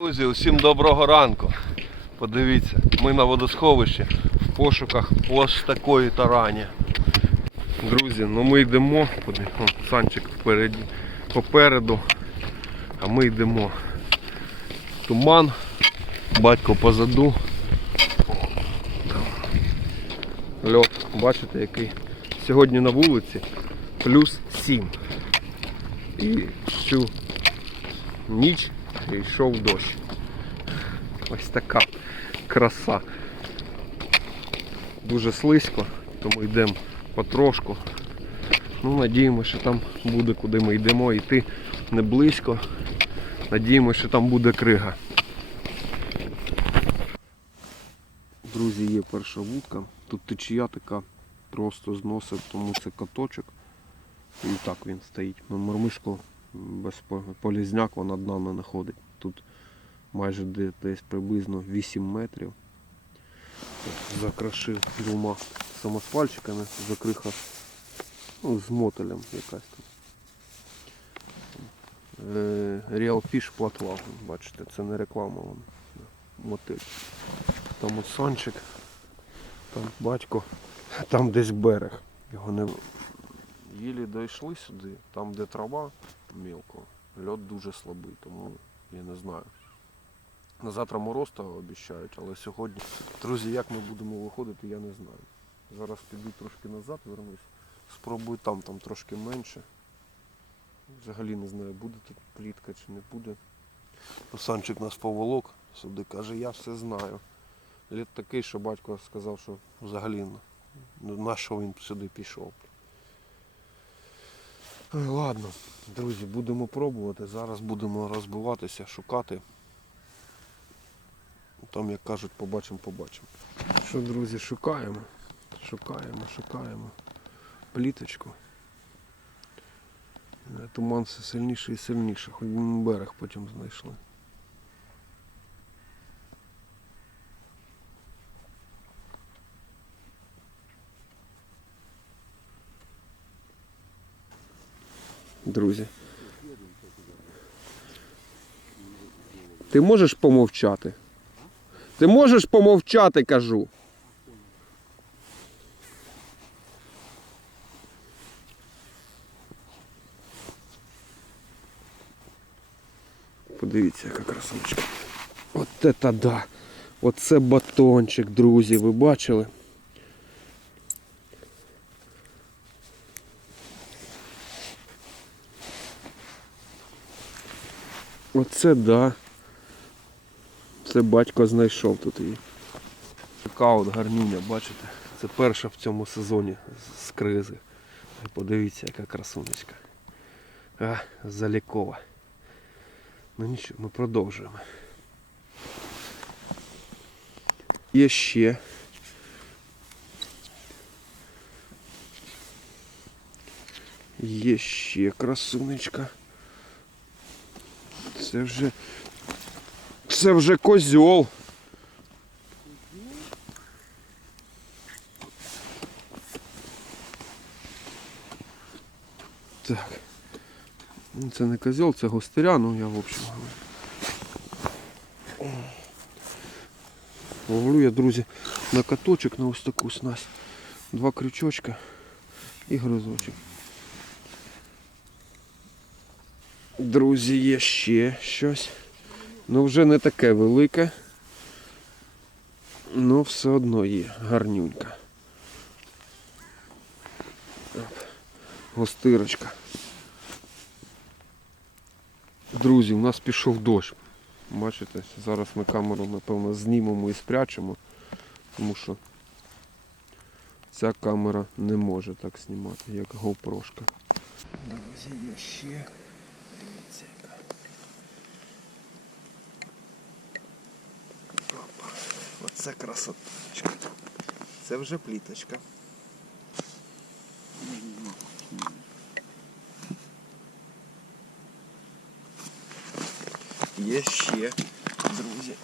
Друзі, усім доброго ранку. Подивіться, ми на водосховищі в пошуках ось такої тарані. Друзі, ну ми йдемо? Санчик попереду, а ми йдемо. Туман, батько позаду. Льот, бачите який. Сьогодні на вулиці плюс 7. І всю ніч йшов дощ. Ось така краса. Дуже слизько, тому йдемо потрошку. Ну, надіємося, що там буде, куди ми йдемо, йти не близько. Надіємося, що там буде крига. Друзі, є перша вудка. Тут течія така просто зносить, тому це каточок. І так він стоїть. На мормишку без полізняк вона дна не знаходить. Тут майже десь приблизно 8 метрів. От Закрашив двома самоспальчиками, закриха ну, з мотелем якась там. Е, Fish Platwa, бачите, це не реклама вона. Мотиль. Там от сончик, там батько, там десь берег. Його не Єлі дійшли сюди, там де трава мілко, льот дуже слабий, тому я не знаю. На завтра мороз того обіцяють, але сьогодні. Друзі, як ми будемо виходити, я не знаю. Зараз піду трошки назад, вернусь. Спробую там, там трошки менше. Взагалі не знаю, буде тут плітка чи не буде. Санчик нас поволок сюди, каже, я все знаю. Лід такий, що батько сказав, що взагалі на що він сюди пішов. Ладно, друзі, будемо пробувати. Зараз будемо розбиватися, шукати. Там, як кажуть, побачимо, побачимо. Що, друзі, шукаємо. Шукаємо, шукаємо. Пліточку. Туман все сильніше і сильніше. Хоч ми берег потім знайшли. Друзі. Ти можеш помовчати? Ти можеш помовчати, кажу. Подивіться, яка красунечка. От це да. Оце батончик, друзі, ви бачили? Оце да. Це батько знайшов тут її. Така от гарнюня, бачите? Це перша в цьому сезоні з- кризи. Подивіться, яка красунечка. А, залікова. Ну нічого, ми продовжуємо. Є ще. Є ще красунечка. Це вже. Це вже козьол. Так. Ну, Це не козьол, це гостиря, ну я в общем говорю. Ловлю я, друзі, на каточок на ось таку снасть. Два крючочка і гризочок. Друзі, є ще щось. Ну вже не таке велике. Ну все одно є гарнюнька. Гостирочка. Друзі, у нас пішов дощ. Бачите, зараз ми камеру, напевно, знімемо і спрячемо, тому що ця камера не може так знімати, як GoPro. Друзі, є ще. Оце красоточка. Це вже пліточка. Є ще, друзі.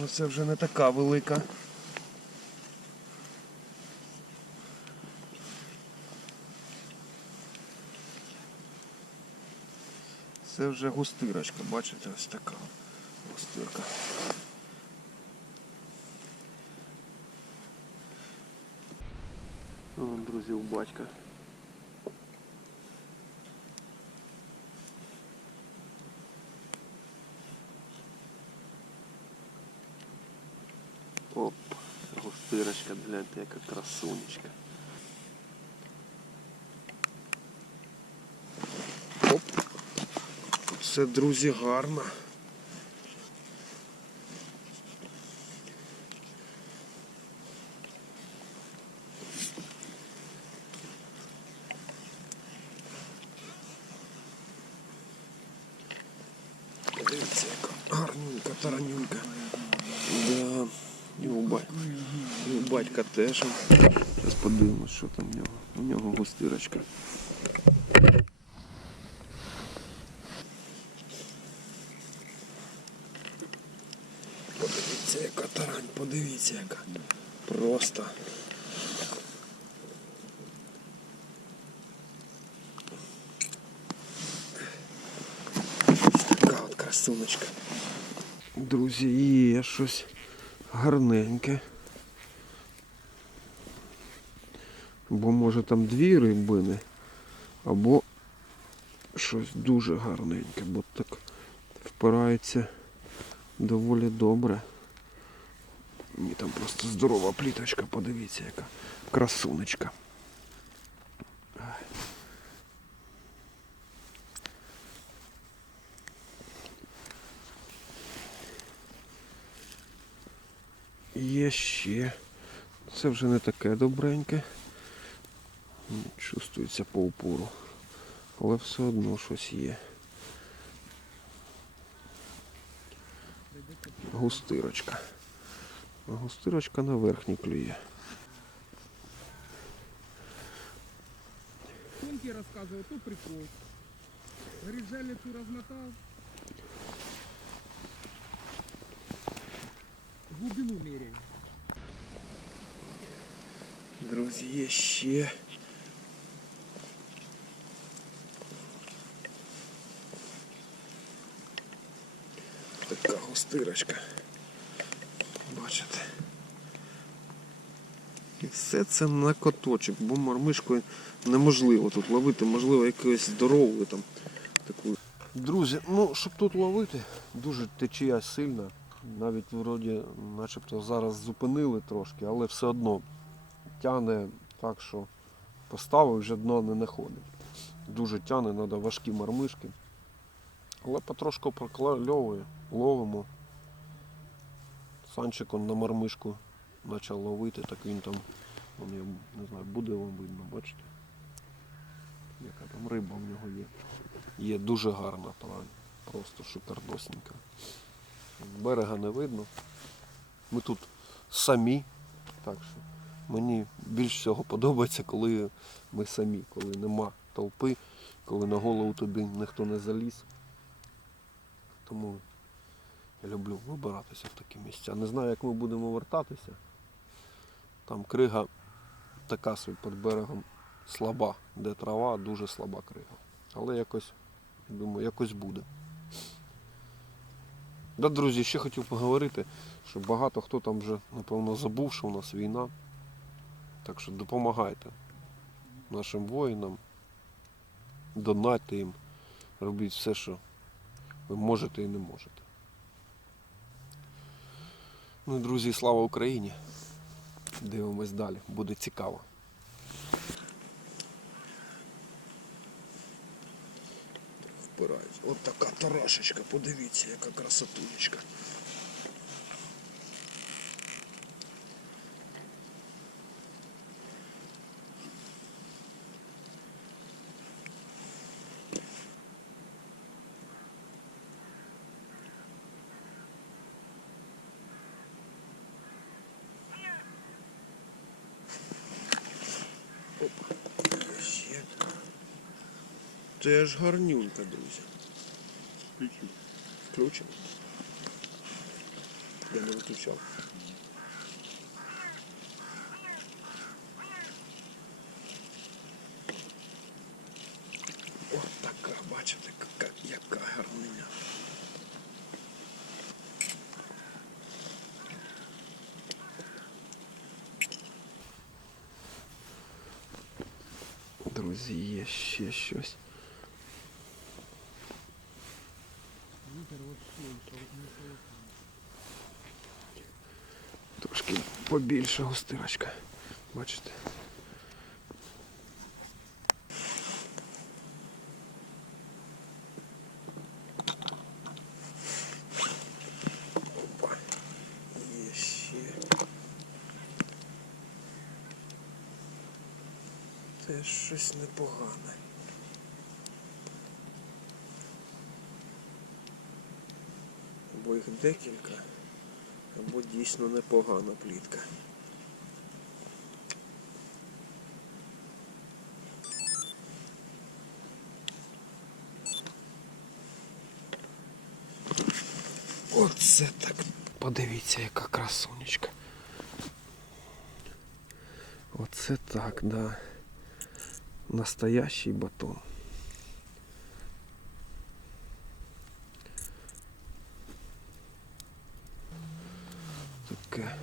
Ну це вже не така велика. Це вже густирочка, бачите, ось така. Густирка. О, друзі, у батька. Оп, густирочка, гляньте, яка красунечка. Оп. Все, друзі, гарно. Подивіться, яка гарненька, таранюнька. Да. І у, ба... і у. Зараз подивимось, що там в нього. У нього густирочка. Подивіться, яка тарань, подивіться, яка. Просто. Така от красуночка. Друзі, є щось гарненьке. Бо може там дві рибини, або щось дуже гарненьке, бо так впирається доволі добре. Ні, там просто здорова пліточка, подивіться, яка красунечка. Є ще. Це вже не таке добреньке. Чувствується по упору. Але все одно щось є. Густирочка. Густирочка на верхній клює. Тонкий рассказывал, то прикол. Говорит, жальницу размотал. Глубину меряем. Друзі, є ще. Така густирочка. Бачите. І все це на коточок, бо мормишкою неможливо тут ловити, можливо, якоюсь здоровою там таку. Друзі, ну щоб тут ловити, дуже течія сильна. Навіть вроді начебто зараз зупинили трошки, але все одно тяне так, що поставив вже дно не находить. Дуже тяне, треба важкі мармишки. Але потрошку прокльовує, ловимо. Санчик он на мармишку почав ловити, так він там, вон, я не знаю, буде вам видно, бачите? Яка там риба в нього є. Є дуже гарна тарань. Просто шикардосненька. Берега не видно. Ми тут самі, так що мені більш всього подобається, коли ми самі, коли нема толпи, коли на голову тобі ніхто не заліз. Тому я люблю вибиратися в такі місця. Не знаю, як ми будемо вертатися. Там крига така собі під берегом слаба, де трава, дуже слаба крига. Але якось, думаю, якось буде. Да, друзі, ще хотів поговорити, що багато хто там вже, напевно, забув, що у нас війна. Так що допомагайте нашим воїнам, донатьте їм, робіть все, що ви можете і не можете. Ну, друзі, слава Україні! Дивимось далі, буде цікаво. Впирають. От така тарашечка, подивіться, яка красотулечка. Теж гарнюнка, друзі. Включимо. Я не виключав. От така, бачите, яка, яка гарнина. Друзі, є ще щось. Побільше густирочка. Бачите? Теж щось непогане. Або їх декілька. Або дійсно непогана плітка. Оце так. Подивіться, яка красунечка. Оце так, да. Настоящий батон. Таке.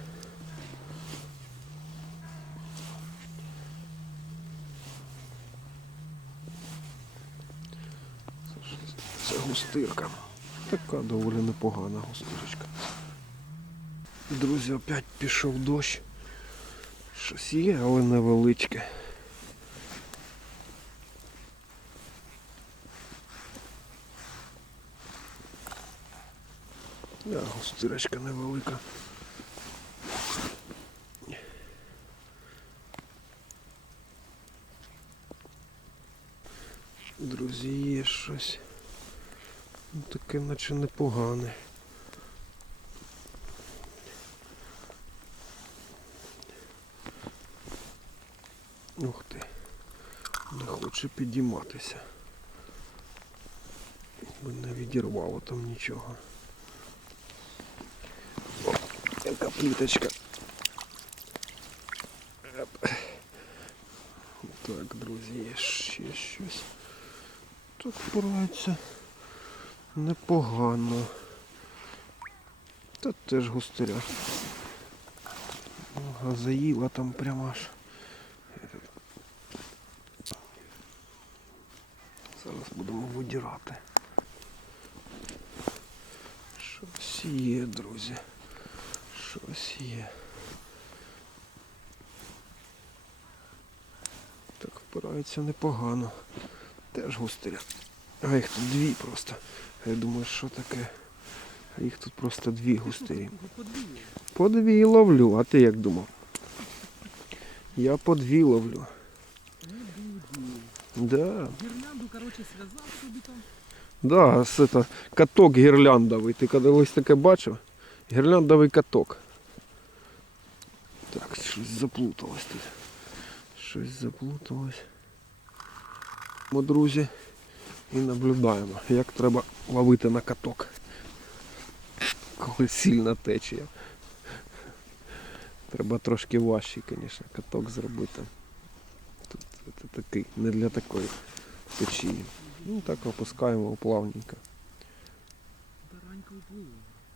Це щось- Це густирка. Така доволі непогана густирочка. Друзі, опять пішов дощ. Щось є, але невеличке. Да, густирочка невелика. Друзі, є щось. Ну, таке наче непогане. Ух ти. Хоче підійматися. Би не відірвало там нічого. О, яка пліточка. Так, друзі, є ще щось. Тут впирається непогано. Та теж густиря. Ага, заїла там прямо аж. Зараз будемо. Щось є, друзі. Щось є. Так впирається непогано. Теж густиря. А їх тут дві просто. Я думаю, що таке. А їх тут просто дві густирі. По дві ловлю, а ти як думав? Я по дві ловлю. Да. Гірлянду, короче, зв'язав собі там. Да, с это, каток гірляндовий. Ти колись таке бачив? Гірляндовий каток. Так, щось заплуталось тут. Щось заплуталось. Ми, друзі, і наблюдаємо, як треба ловити на каток. Коли сильна течія. Треба трошки важчий, звісно, каток зробити. Це такий, не для такої течії. Ну так опускаємо плавненько.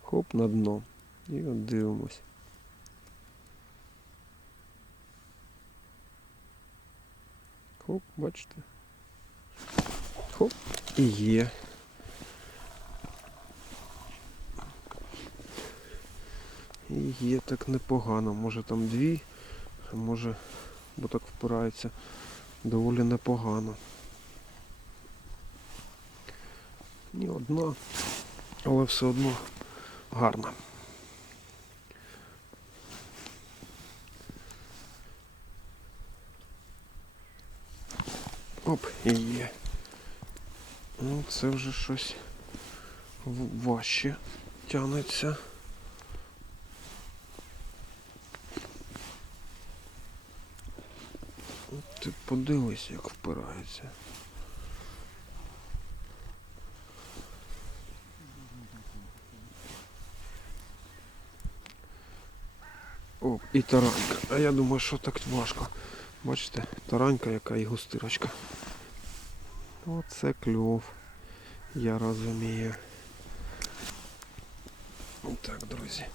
Хоп на дно. І от дивимось. Хоп, бачите. Хоп, і є. І є так непогано. Може там дві, а може, бо так впирається доволі непогано. Ні одна, але все одно гарна. Оп, і є. Ну, це вже щось важче тягнеться. От Ти подивись, як впирається. О, і таранька. А я думаю, що так важко. Бачите, таранька яка і густирочка. Оце кльов. Я розумію. Так, друзі.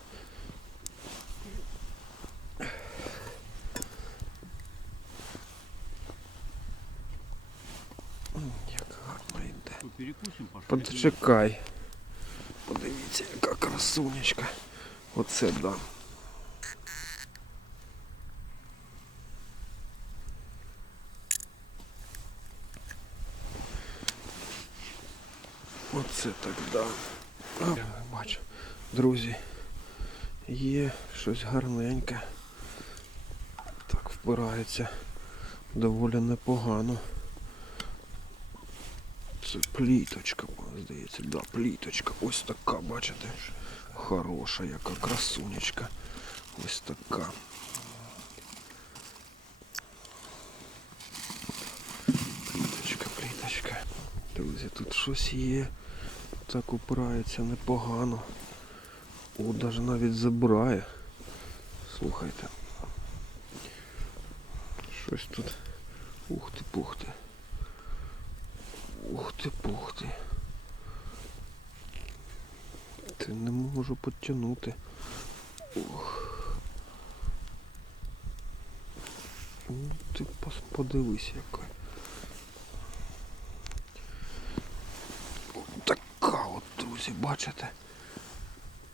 Почекай. Подивіться, яка красунечка. Оце да. Оце так да. Бачу. Друзі, є щось гарненьке. Так впирається доволі непогано. Це пліточка, здається, да, пліточка. Ось така, бачите? Хороша, яка красунечка. Ось така. Пліточка, пліточка. Друзі, тут щось є. Так упирається непогано. О, даже навіть забирає. Слухайте. Щось тут. Ух ти, пух ти. Ух ти, пух ти. Ти не можу підтягнути. Ух. Ну, ти подивись яка. Така от, друзі, бачите?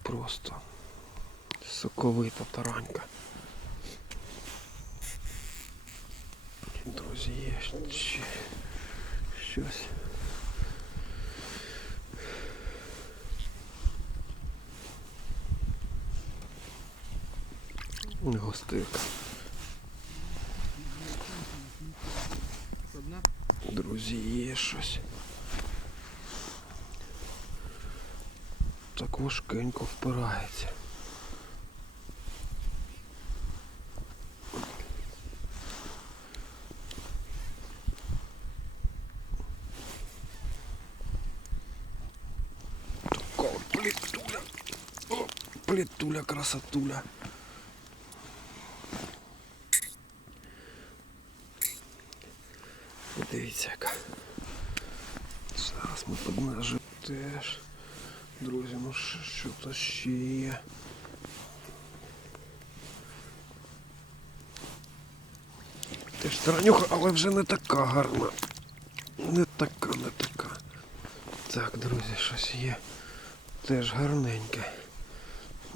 Просто соковита таранька. Друзі, є ще щось. Дна. Друзі, є щось. Так важкенько впирається. Така плітуля. О, плітуля, красотуля. Дивіться яка. Зараз ми поднажимо теж. Друзі, ну що, то ще є. Теж таранюха, але вже не така гарна. Не така, не така. Так, друзі, щось є. Теж гарненьке.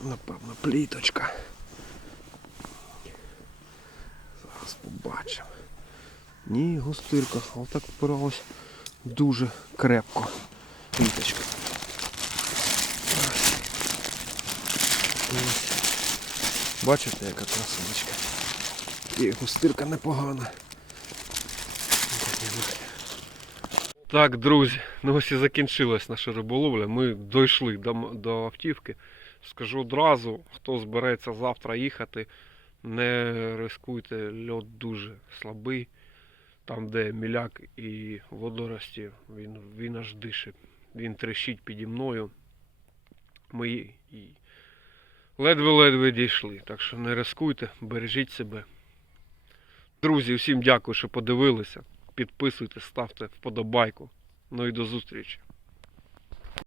Напевно, пліточка. Зараз побачимо. Ні, густирка, але так впиралась дуже крепко. Пліточка. Ось. Ось. Бачите, яка красунечка. І густирка непогана. Так, друзі, ну ось і закінчилась наша риболовля. Ми дійшли до, до автівки. Скажу одразу, хто збереться завтра їхати, не рискуйте, льот дуже слабий. Там, де міляк і водорості, він, він аж дише. Він трещить піді мною. Ми і ледве-ледве дійшли. Так що не рискуйте, бережіть себе. Друзі, всім дякую, що подивилися. Підписуйтесь, ставте вподобайку. Ну і до зустрічі.